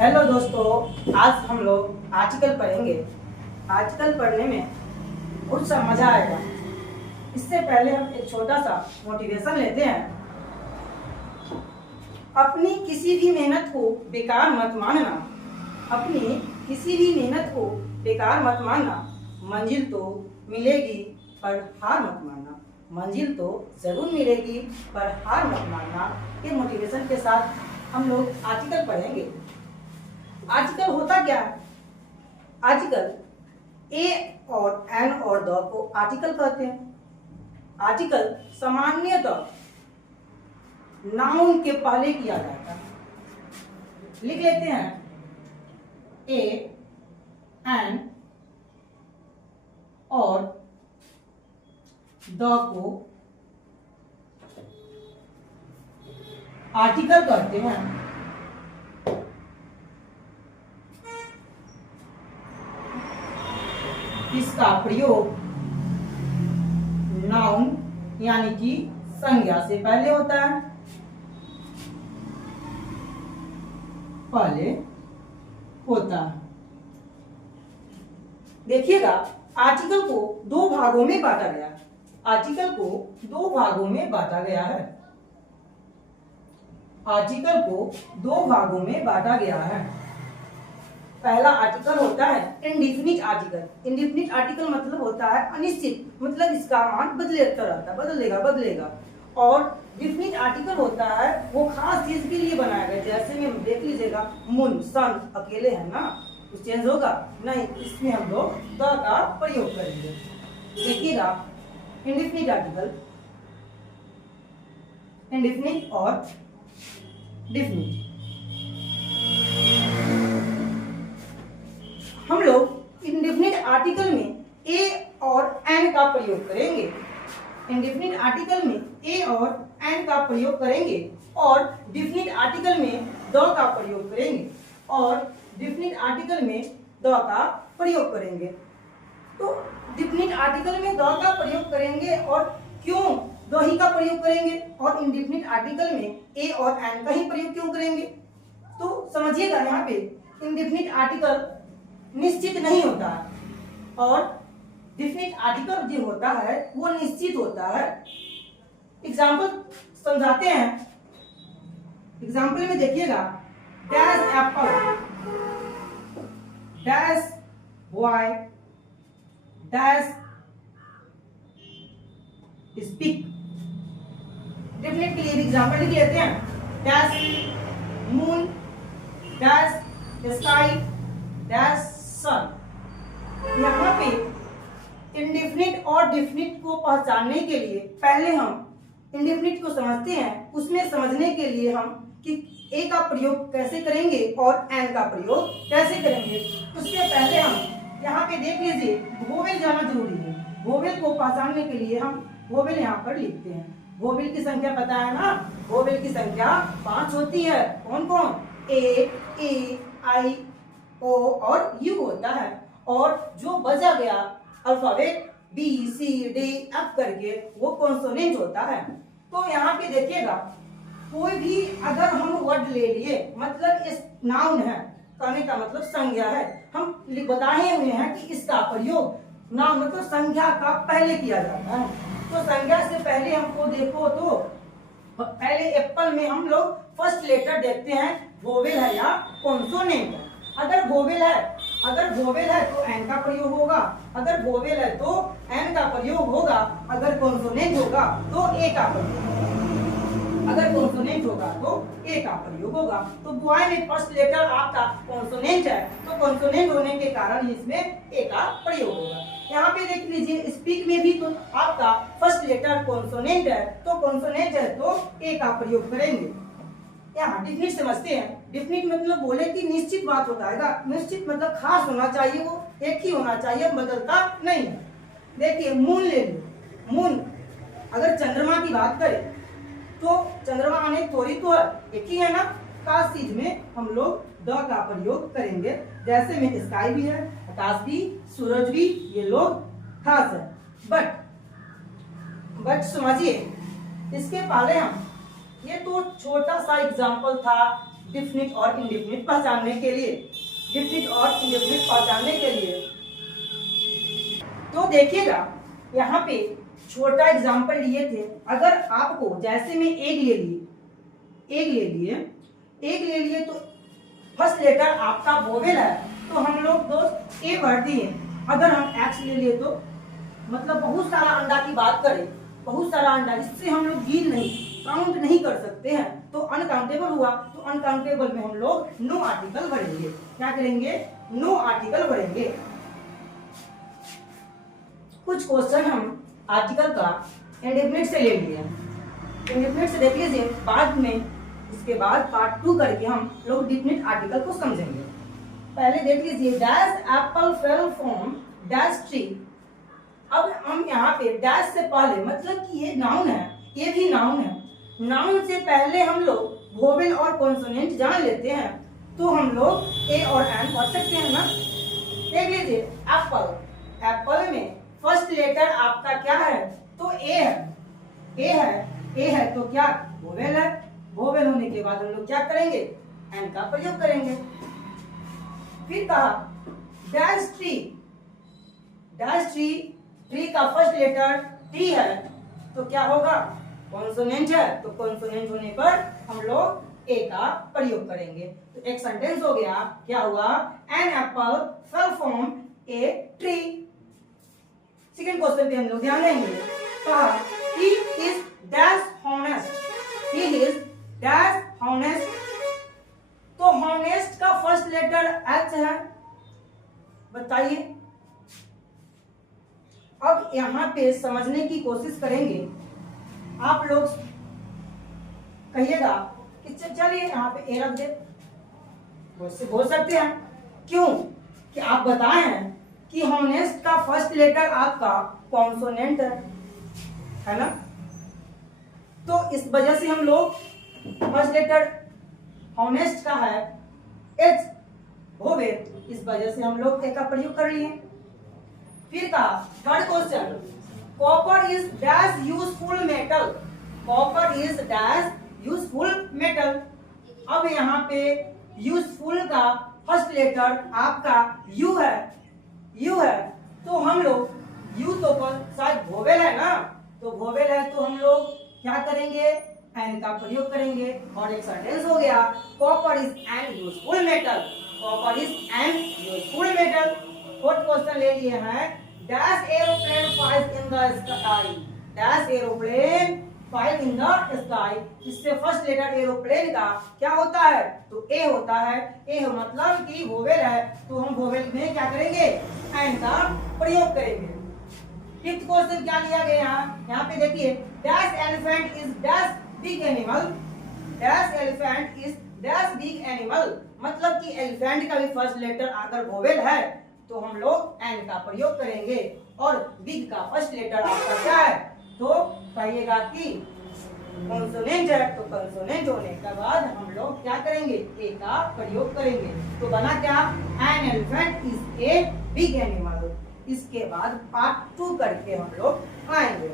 Hello दोस्तों, आज हम लोग आर्टिकल पढ़ेंगे। आर्टिकल पढ़ने में बहुत सा मजा आएगा। इससे पहले हम एक छोटा सा मोटिवेशन लेते हैं। अपनी किसी भी मेहनत को बेकार मत मानना। अपनी किसी भी मेहनत को बेकार मत मानना। मंजिल तो मिलेगी पर हार मत मानना। मंजिल तो जरूर मिलेगी पर हार मत मानना। ये मोटिवेशन के साथ हम लोग आर्टिकल पढ़ेंगे। आर्टिकल होता क्या है? आर्टिकल ए और एन और द को आर्टिकल कहते हैं। आर्टिकल सामान्यतः नाउन के पहले किया जाता है। लिख लेते हैं ए, एन और द को आर्टिकल कहते हैं। इसका प्रयोग नाउन यानी कि संज्ञा से पहले होता है। देखिएगा, आर्टिकल को दो भागों में बांटा गया है। आर्टिकल को दो भागों में बांटा गया है। आर्टिकल को दो भागों में बांटा गया है। पहला आर्टिकल होता है इंडेफिनिट आर्टिकल। इंडेफिनिट आर्टिकल मतलब होता है अनिश्चित, मतलब इसका मान बदलता रहता है, बदलेगा। और डिफिनिट आर्टिकल होता है वो खास चीज के लिए बनाया गया। जैसे में देख लीजिएगा, मून सन अकेले है ना, कुछ चेंज होगा नहीं, इसमें हम लोग द का प्रयोग करेंगे। देखिएगा, इंडेफिनिट आर्टिकल, इंडेफिनिट और डिफिनिट। हम लोग इंडेफिनिट आर्टिकल में ए और एन का प्रयोग करेंगे। इंडेफिनिट आर्टिकल में ए और एन का प्रयोग करेंगे और डिफिनिट आर्टिकल में द का प्रयोग करेंगे और डिफिनिट आर्टिकल में द का प्रयोग करेंगे। तो डिफिनिट आर्टिकल में द का प्रयोग करेंगे और क्यों द ही का प्रयोग करेंगे और इंडेफिनिट आर्टिकल में ए और एन का ही प्रयोग क्यों करेंगे? तो समझिएगा, यहाँ पे इंडेफिनिट आर्टिकल निश्चित नहीं होता है और डिफिनिट आर्टिकल जो होता है वो निश्चित होता है। एग्जाम्पल समझाते हैं। एग्जाम्पल में देखिएगा, dash apple, dash boy, dash speak. Definite के लिए एग्जाम्पल लिख लेते हैं, dash moon, dash sky, dash sun. यहाँ पे इंडेफिनिट और डिफिनिट को पहचानने के लिए पहले हम इंडेफिनिट को समझते हैं। उसमें समझने के लिए हम कि ए का प्रयोग कैसे करेंगे और एन का प्रयोग कैसे करेंगे। उससे पहले हम यहाँ पे देख लीजिए, वोवेल जाना जरूरी है। वोवेल को पहचानने के लिए हम वोवेल यहाँ पर लिखते हैं। वोवेल की संख्या पता है ना? वोवेल की संख्या 5 होती है। कौन कौन? ए, आई, ओ और यू होता है। और जो बचा गया alphabet B C D F करके वो कॉन्सोनेंट होता है। तो यहाँ पे देखिएगा, कोई भी अगर हम वर्ड ले लिए, मतलब इस नाउन है, कहने का मतलब संज्ञा है, हम बताए हुए हैं कि इसका प्रयोग नाउन मतलब संज्ञा का पहले किया जाता है। तो संज्ञा से पहले हमको देखो तो पहले एप्पल में हम लोग फर्स्ट लेटर देखते हैं, वोवेल है या कॉन्सोनेंट है। अगर वोवेल है तो एन का प्रयोग होगा, अगर वोवेल है तो एन का प्रयोग होगा, अगर कॉन्सोनेंट होगा तो ए का प्रयोग होगा, अगर कॉन्सोनेंट होगा तो ए का प्रयोग होगा। तो बॉय में फर्स्ट लेटर आपका कॉन्सोनेंट है, तो कॉन्सोनेंट होने के कारण इसमें ए का प्रयोग होगा। यहाँ पे देख लीजिए, स्पीक में भी तो आपका फर्स्ट लेटर कॉन्सोनेंट है, तो कॉन्सोनेंट है तो ए का प्रयोग करेंगे। यहाँ डिफिनिट समझते हैं। डिफिनिट मतलब बोले कि निश्चित बात होता है। निश्चित मतलब खास होना चाहिए, वो एक ही होना चाहिए, बदलता नहीं है। देखिए, मून ले लो। मून अगर चंद्रमा की बात करें तो चंद्रमा अनेक थोड़ी तो है, एक ही है ना। खास चीज में हम लोग द का प्रयोग करेंगे। जैसे में स्काई भी है, आकाश भी, सूरज भी, ये लोग खास है। बट समझिए, इसके पहले हम, ये तो छोटा सा एग्जाम्पल था डिफिनिट और इंडेफिनिट पहचानने के लिए, डिफिनिट और इंडेफिनिट पहचानने के लिए। तो देखिएगा यहाँ पे छोटा एग्जाम्पल लिए थे। अगर आपको जैसे में एग ले लिए तो फर्स्ट लेटर आपका वोवेल है तो हम लोग दोस्त ए भर दिए। अगर हम एक्स ले लिए तो मतलब बहुत सारा अंडा की बात करें, बहुत सारा अंडा, इससे हम लोग गिन नहीं, काउंट नहीं कर सकते हैं, तो अनकाउंटेबल हुआ। तो अनकाउंटेबल में हम लोग नो आर्टिकल भरेंगे। क्या करेंगे? नो आर्टिकल भरेंगे। कुछ क्वेश्चन हम आर्टिकल का इंडेफिनिट से ले लिए, इंडेफिनिट से देख लीजिए, बाद में इसके बाद पार्ट 2 करके हम लोग डिफिनिट आर्टिकल को समझेंगे। पहले देख लीजिए, dash Apple fell from dash tree. अब हम यहाँ पे डैश से पहले मतलब कि ये नाउन है, ये भी नाउन है, नाउन से पहले हम लोग वोवेल और कॉन्सोनेंट जान लेते हैं तो हम लोग ए और एन पढ़ सकते हैं ना। देख लीजिए, एप्पल, एप्पल में फर्स्ट लेटर आपका क्या है? तो ए है, ए है, ए है तो क्या? वोवेल है। वोवेल होने के बाद हम लोग क्या करेंगे? एन का प्रयोग करेंगे। फिर कहा dash tree, dash tree, tree का फर्स्ट लेटर टी है तो क्या होगा? कॉन्सोनेंट है, तो कॉन्सोनेंट होने पर हम लोग ए का प्रयोग करेंगे। तो एक सेंटेंस हो गया, क्या हुआ? An apple fell from a tree. Second question पे हम लोग ध्यान देंगे। कहा he is dash honest, he is dash honest. तो हॉनेस्ट का फर्स्ट लेटर एच है, बताइए। अब यहां पे समझने की कोशिश करेंगे। आप लोग कहिएगा कि चलिए यहाँ पे ए रख दे, बोल सकते हैं। क्यों? कि आप बताए हैं कि हॉनेस्ट का फर्स्ट लेटर आपका कॉन्सोनेंट है ना, तो इस वजह से हम लोग फर्स्ट लेटर हॉनेस्ट का है एच, वोवेल, इस वजह से हम लोग ए का प्रयोग कर लिए। फिर कहा third question, copper is dash useful metal, copper is dash useful metal. अब यहाँ पे यूजफुल का फर्स्ट लेटर आपका यू है, यू है, तो हम लोग यू तो शायद वोवेल है ना, तो वोवेल है तो हम लोग क्या करेंगे? एन का प्रयोग करेंगे। और एक सेंटेंस हो गया, copper is an useful metal, copper is an useful metal. Fourth question ले लिए हैं, dash aeroplane flies in the sky, dash aeroplane flies in the sky. इससे फर्स्ट लेटर एरोप्लेन का क्या होता है? तो ए होता है। ए मतलब कि वोवेल है तो हम वोवेल में क्या करेंगे? एन का प्रयोग करेंगे। फिफ्थ क्वेश्चन क्या लिया गया यहाँ पे देखिए, dash elephant is dash big animal, dash elephant is dash big animal. मतलब कि एलिफेंट का भी फर्स्ट लेटर अगर वोवेल है तो हम लोग एन का प्रयोग करेंगे। और बिग का फर्स्ट लेटर आपका क्या है? तो कहिएगा कि कॉन्सोनेंट है, तो कॉन्सोनेंट होने के बाद हम लोग क्या करेंगे? ए का प्रयोग करेंगे। तो बना क्या? An elephant is a big animal. इसके बाद पार्ट 2 करके हम लोग आएंगे।